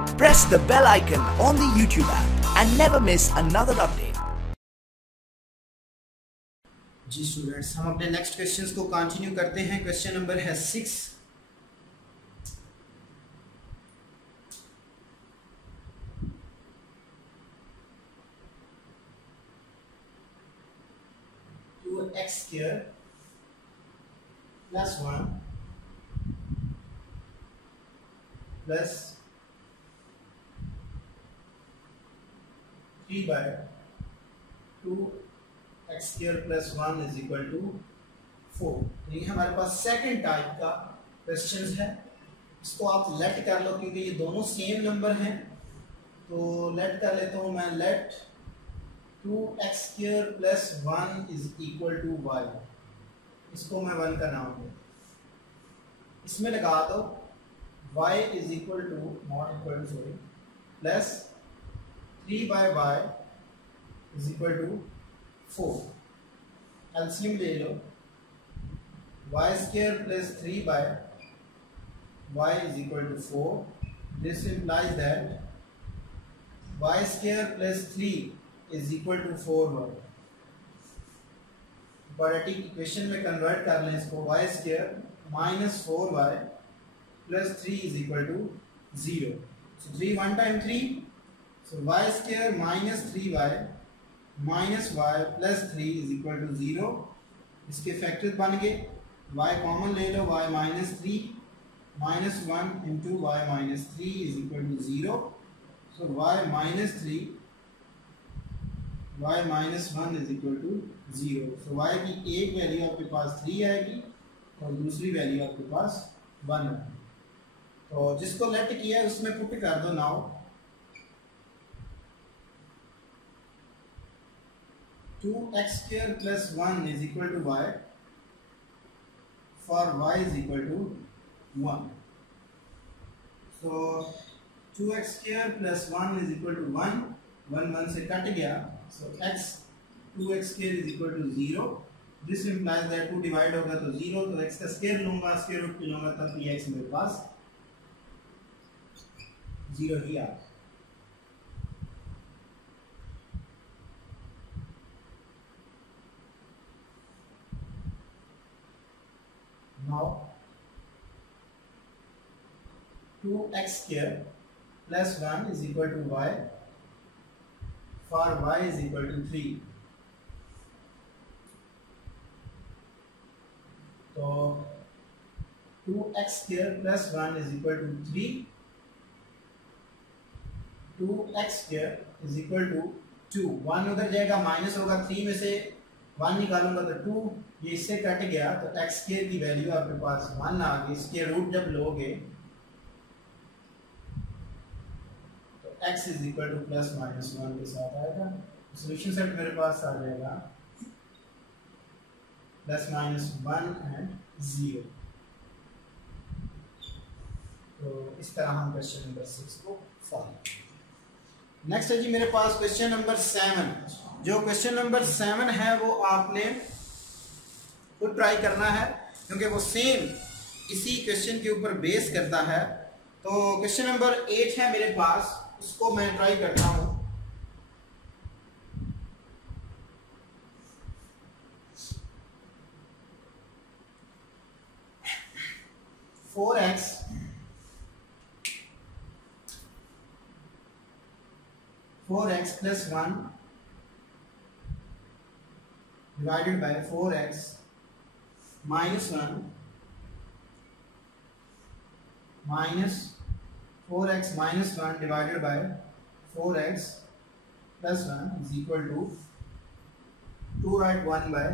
Press the bell icon on the YouTube app and never miss another update. Ji students, हम अपने next questions को continue करते हैं। Question number है 6। x square plus 1 plus 3 by 2 x square plus 1 is equal to 4। तो ये हमारे पास second type का क्वेश्चन है। इसको आप लेट कर लो क्योंकि ये दोनों सेम नंबर हैं। तो लेट कर लेता हूँ मैं। Let 2x square plus 1 is equal to y। इसको मैं 1 का नाम दूँ। इसमें लगा दो y is equal to not equal to sorry plus 3 by y is equal to 4। LCM ले लो। y square plus 3 by y is equal to 4। This implies that y square plus 3 is equal to 4y। Quadratic equation में convert कर लें इसको। y square minus 4y plus 3 is equal to 0। So 3 1 time 3, so y square minus 3y minus y plus 3 is equal to 0। इसके factors बन गए। y common ले लो। y minus 3 minus 1 into y minus 3 is equal to 0। So y minus 3 y minus 1 is equal to 0। So y की एक value आपके पास 3 आएगी और दूसरी वैल्यू आपके पास 1 आएगी। तो जिसको लेट किया है उसमें पुट कर दो। Now 2x square plus 1 is equal to y for y is equal to 1। so 2x square plus 1 is equal to 1। 1 1 से कट गया। So x 2x square is equal to 0। This implies that 2 divide होगा तो 0। तो x का square लूंगा, square root लूंगा तब ये x मेरे पास 0 ही आ। Now 2x square plus 1 is equal to y for y is equal to 3। तो 2x square plus 1 is equal to 3। 2x square is equal to 2। 1 उधर जाएगा, माइनस होगा। 3 में से 1 निकालूंगा तो 2, ये इससे कट गया। तो x स्क्वायर की वैल्यू आपके पास 1 आ गई। इसके रूट जब लोगे x is equal two plus minus 1 के साथ आएगा। सॉल्यूशन सेट मेरे पास आ जाएगा प्लस माइनस 1 एंड 0। तो इस तरह हम क्वेश्चन नंबर 6 को सॉल्व। नेक्स्ट है जी मेरे पास क्वेश्चन नंबर 7। जो क्वेश्चन नंबर 7 है वो आपने खुद ट्राई करना है क्योंकि वो सेम इसी क्वेश्चन के ऊपर बेस करता है। तो क्वेश्चन नंबर 8 है मेरे पास, उसको मैं ट्राई करता हूं। Four x plus 1 divided by 4x minus 1 minus 4x minus 1 divided by 4x plus 1 is equal to 2 write 1 by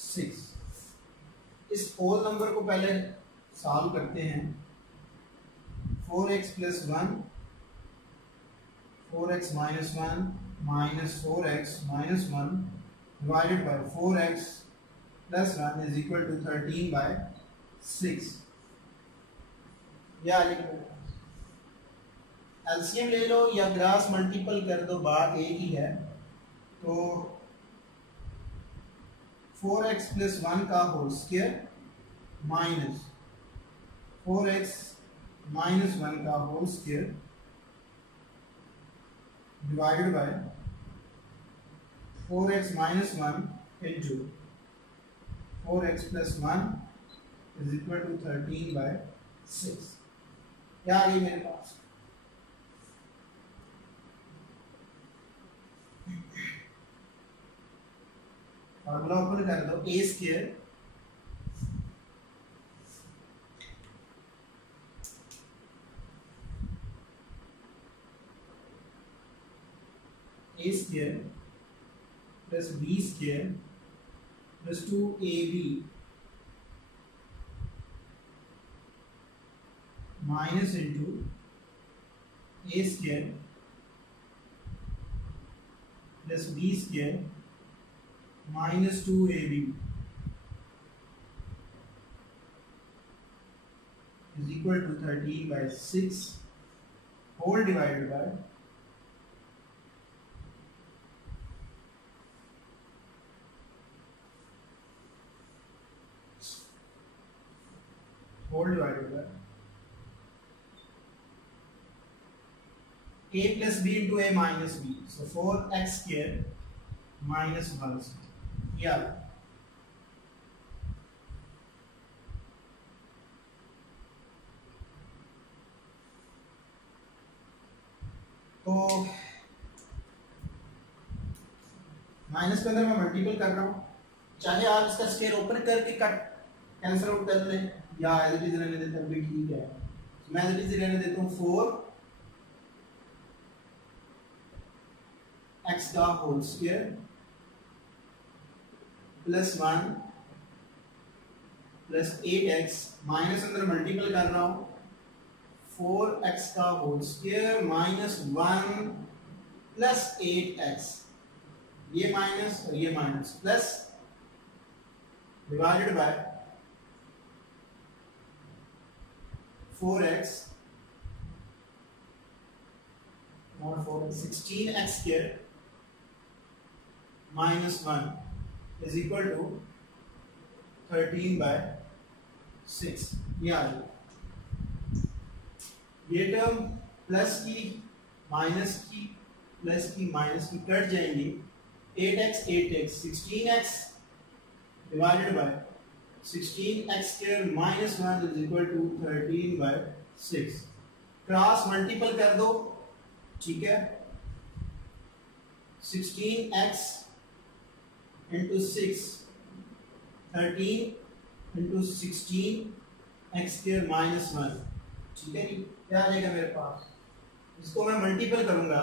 6। इस होल नंबर को पहले सॉल्व करते हैं। 4x plus 1 4x minus 1 minus 4x minus 1 divided by 4x plus 1 is equal to 13 by 6। या LCM ले लो या grass multiple कर दो, बात एक ही है। तो 4x प्लस 1 का होल स्क्वायर माइनस 4x -1 का whole square divided by 4x minus 1 into 4x plus 1 is equal to 13 by 6. क्या आ गई मेरे पास? फॉर्मूला ओपन कर दो, a square plus b square plus 2ab minus into a square plus b square minus 2ab is equal to 13 by 6 whole divided by a plus b into a minus b. So 4x square minus 1 square. Yeah. तो minus के अंदर मैं multiple कर रहा हूँ, चाहे आप इसका स्क्वायर ओपन करके कट कैंसिल आउट कर लें या एज इट इज रहने देते हैं भी ठीक है। मैं एज इट इज रहने देता हूँ 4x का whole square plus 1 plus 8x minus अंदर मल्टीपल कर रहा हूँ 4x का whole square minus 1 plus 8x, ये माइनस और ये minus plus divided by 4x not 4x 16x square minus 1 is equal to 13 by 6। ये टर्म प्लस की माइनस की प्लस की माइनस की कट जाएंगी, 8x 8x 16x divided by 16x square minus 1 is equal to 13 by 6। Cross multiple कर दो, ठीक है, 16x into 6 13 into 16x square minus 1, ठीक है जी। क्या आ जाएगा मेरे पास? इसको मैं मल्टीपल करूंगा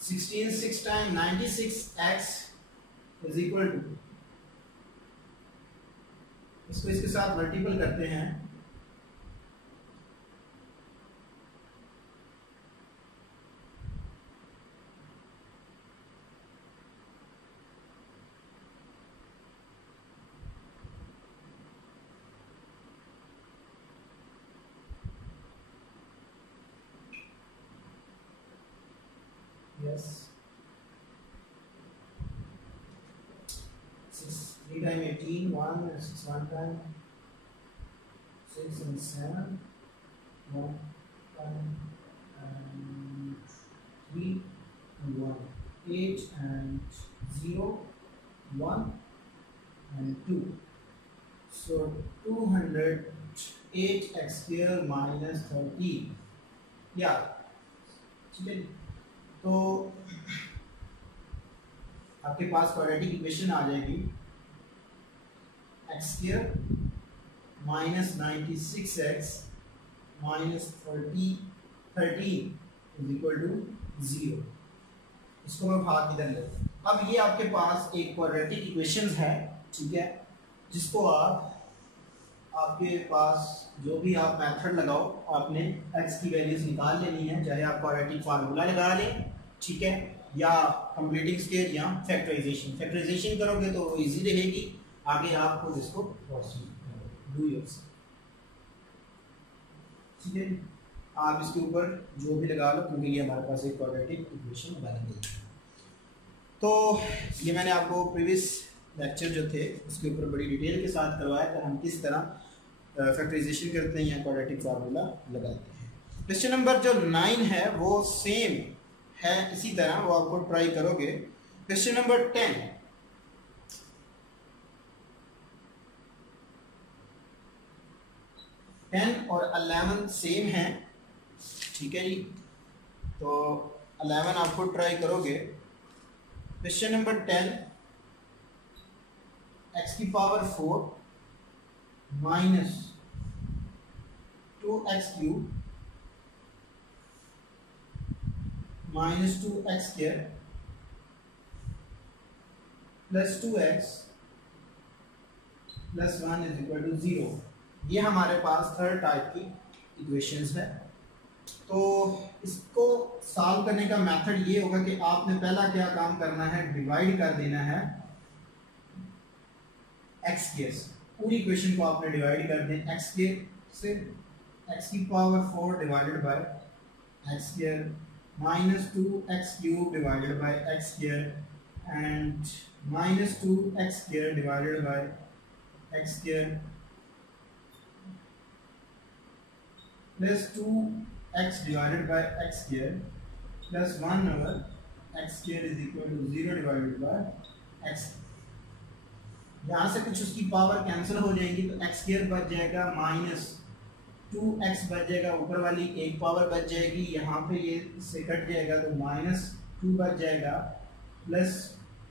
16 6 times 96x is equal to, इसको इसके साथ मल्टीपल करते हैं, yes 3 times 18 1 and 6 1 time 6 and 7 1 time and 3 and 1 8 and 0 1 and 2, so 208x square minus 13। या ठीक है, तो आपके पास क्वाड्रेटिक इक्वेशन आ जाएगी x square minus 96x minus 13 is equal to 0। इसको मैं भाग इधर ले, अब ये आपके पास एक क्वाड्रेटिक इक्वेशन है, ठीक है, जिसको आपके पास जो भी आप मेथड लगाओ आपने x की वैल्यूज निकाल लेनी है, चाहे आप क्वाड्रेटिक फार्मूला लगा लें, ठीक है, या कंप्लीटिंग स्केल या फैक्टराइजेशन करोगे तो इजी रहेगी, आगे आपको इसको डू योरसेल्फ, ठीक है। आप इसके ऊपर जो भी लगा लो क्योंकि ये हमारे पास एक क्वाड्रेटिक इक्वेशन अवेलेबल है। तो ये मैंने आपको प्रीवियस लेक्चर जो थे उसके ऊपर बड़ी डिटेल के साथ करवाया था हम किस तरह फैक्टराइजेशन करते हैं या क्वाड्रेटिक फार्मूला लगाते हैं। क्वेश्चन नंबर जो 9 है वो सेम है, इसी तरह वो आपको ट्राई करोगे। क्वेश्चन नंबर 10 और 11 सेम है, ठीक है जी। तो 11 आपको ट्राई करोगे। क्वेश्चन नंबर 10, x की power 4 minus 2x cube minus 2x square plus 2x plus 1 is equal to 0। ये हमारे पास थर्ड टाइप की इक्वेशंस है। तो इसको सॉल्व करने का मेथड ये होगा कि आपने पहला क्या काम करना है, डिवाइड कर देना है x के से। पूरी इक्वेशन को आपने डिवाइड कर दें x के से, x की power 4 divided by x square minus 2x cube divided by x square and minus 2x square divided by x square plus 2x divided by x square plus 1 over x square is equal to 0 divided by x। यहाँ से कुछ उसकी power cancel हो जाएगी तो x square बच जाएगा minus 2x बच जाएगा, ऊपर वाली एक पावर बच जाएगी, यहाँ पे ये से कट जाएगा तो माइनस 2 बच जाएगा plus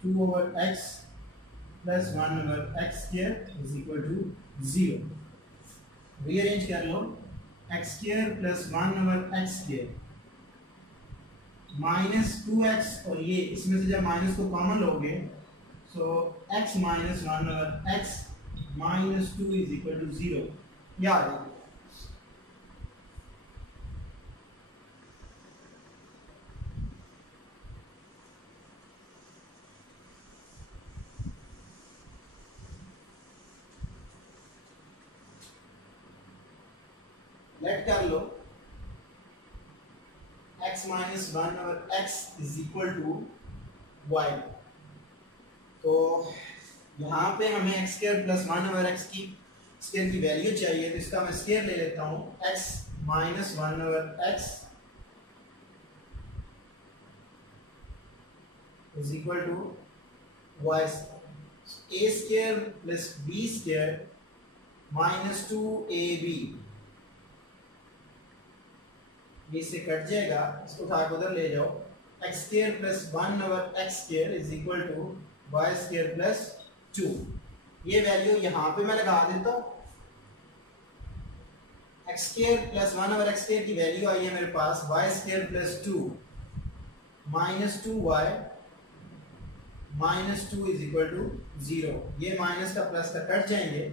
2 over x plus 1 over x square is equal to 0। Rearrange कर लो, x square plus 1 over x square minus 2x और ये इसमें से जब माइनस को कॉमन लोगे so x minus 1 over x minus 2 is equal to 0। याद है लेट कर लो x माइनस 1 और x is equal to y। तो यहाँ पे हमें x square plus 1 over x की स्क्वायर की वैल्यू चाहिए, तो इसका मैं स्क्वायर ले लेता हूँ, x minus 1 over x is equal to y। a square plus b square minus 2ab, ये से कट जाएगा, इसको उठा के उधर ले जाओ, x square plus 1 over x square is equal to y square plus 2। ये वैल्यू यहाँ पे मैं लगा देता हूँ, x square plus 1 over x square की वैल्यू आई है मेरे पास y square plus 2 minus 2y minus 2 is equal to 0। ये माइनस का प्लस का कट जाएंगे,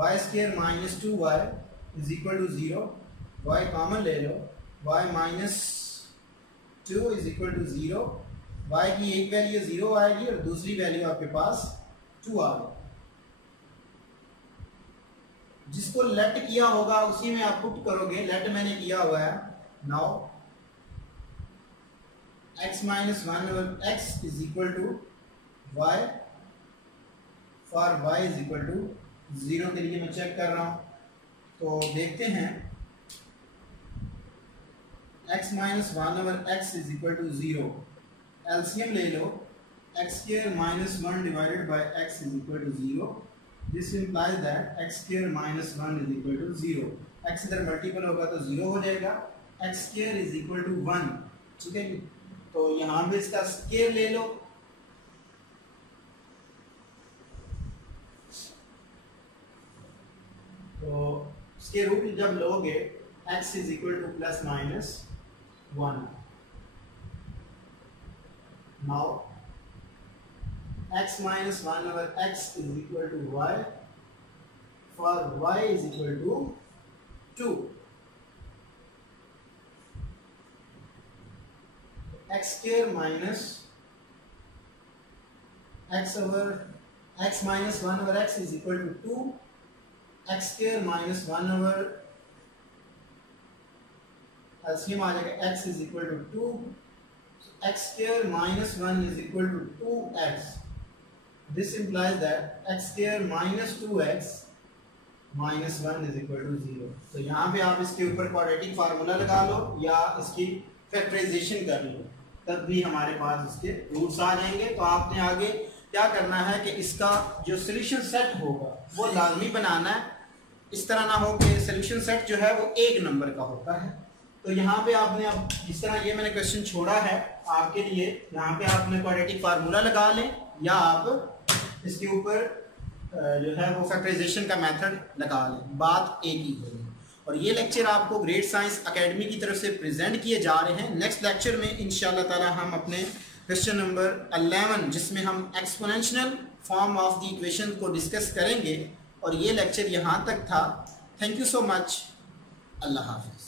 y square minus 2y is equal to 0, y common ले लो, y minus 2 is equal to 0, y की एक वैल्यू 0 आएगी और दूसरी वैल्यू आपके पास 2 आ गई। जिसको लेट किया होगा उसी में आप पुट करोगे, लेट मैंने किया हुआ है। Now x minus 1 over x is equal to y for y is equal to 0 के लिए मैं चेक कर रहा हूं, तो देखते हैं x minus 1 over x is equal to 0। LCM ले लो, x square minus 1 divided by x is equal to 0। This implies that x square minus 1 is equal to 0। x इधर मल्टीपल होगा तो 0 हो जाएगा, x square is equal to 1, ठीक है जी। तो यहाँ पे इसका स्क्वायर ले लो, तो स्क्वायर रूट जब लोगे x is equal two plus minus 1। Now x minus 1 over x is equal to y for y is equal to 2। x square minus x over x minus 1 over x is equal to 2, x square minus 1 over LCM आ जाएगा x is equal to 2, x square minus 1 is equal to 2x this implies that x square minus 2x minus 1 is equal to 0। तो यहाँ पे आप इसके ऊपर quadratic formula लगा लो या इसकी फैक्टराइजेशन कर लो, तब भी हमारे पास इसके रूट्स आ जाएंगे। तो आपने आगे क्या करना है कि इसका जो सोल्यूशन सेट होगा वो लाजमी बनाना है। इस तरह ना हो कि सोल्यूशन सेट जो है वो एक नंबर का होता है। तो यहाँ पे आपने अब जिस तरह ये मैंने क्वेश्चन छोड़ा है आपके लिए, यहाँ पे आपने क्वाड्रेटिक फार्मूला लगा लें या आप इसके ऊपर जो है वो फैक्टराइजेशन का मेथड लगा लें, बात एक ही होगी। और ये लेक्चर आपको ग्रेट साइंस एकेडमी की तरफ से प्रेजेंट किए जा रहे हैं। नेक्स्ट लेक्चर में इंशाल्लाह ताला हम अपने क्वेश्चन नंबर 11 जिसमें हम exponential form of the equation को डिस्कस करेंगे। और ये लेक्चर यहाँ तक था। Thank you so much. अल्लाह हाफिज़।